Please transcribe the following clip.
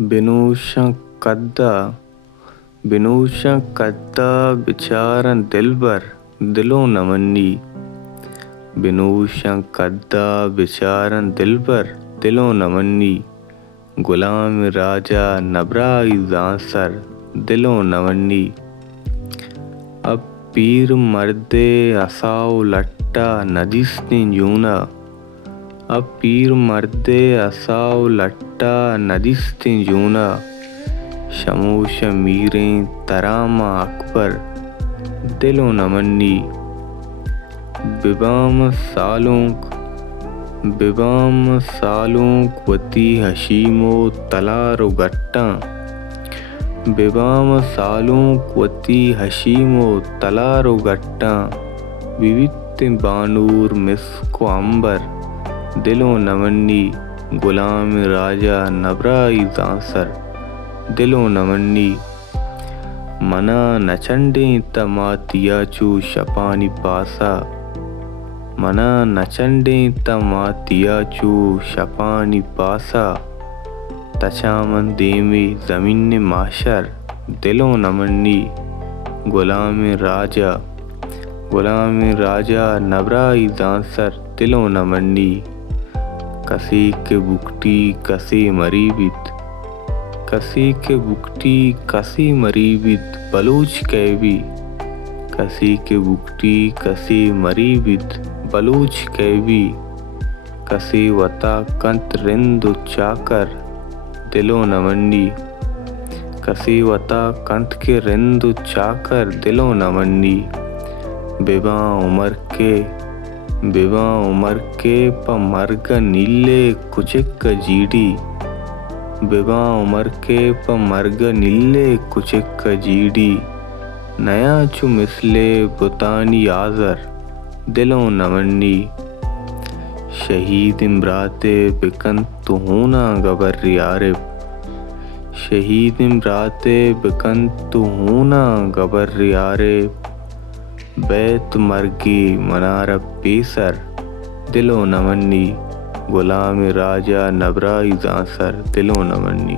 बिनूशं कद्दा बिनूशं कद्दा बिचारन दिलबर दिलो न मन्नी। बिनूशं कद्दा बिचारन दिलबर दिलो न मन्नी। गुलाम राजा नबराई ज़ांसर दिलो न मन्नी। अब पीर मर्दे असाओ लट्टा नदिस्तिन जूना। अब पीर मर्दे असाओ लट्टा नदिस्तिन जूना। शमोश मीरें तरामा अकबर दिलो न मन्नी। बिबाम सालों वती हशीमो तलारो गट्टा। बिबाम सालों वती हशीमो तलारो गट्टा। विवित बानूर मिस्को अंबर दिलो न मन्नी। गुलाम राजा नबराई ज़ांसर दिलो न मन्नी। मना नचंडे तमातियाचू शपानी पासा। मना नचंडे तमातियाचू शपानी पासा। तचामन देमे ज़मीन माशर दिलो न मन्नी। गुलाम राजा नबराई ज़ांसर दिलो न मन्नी। कसी के बुकटी कसी मरीबित। कसी के बुकटी कसी मरीबित बलूच कैबी। कसी के बुकटी कसी मरीबित बलूच कैबी। कसी वता कंत रिंदु चाकर दिलो न मन्नी। कसी वता कंत के रिंदु चाकर दिलो न मन्नी। बिबा उमर के प मर्ग नीले कुचिक जीडी। बिबा उमर के प मर्ग नीले कुचिक जीडी। नया चु मिसले बुतानी आज़र दिलो न मन्नी। शहीद इमराते बिकंतु हूना गबर यारिब। शहीद इमराते बिकंतु हूना गबर यारिब। बैत मर्गी मनारब पेसर दिलो न मन्नी। गुलाम राजा नबराई ज़ांसर दिलो न मन्नी।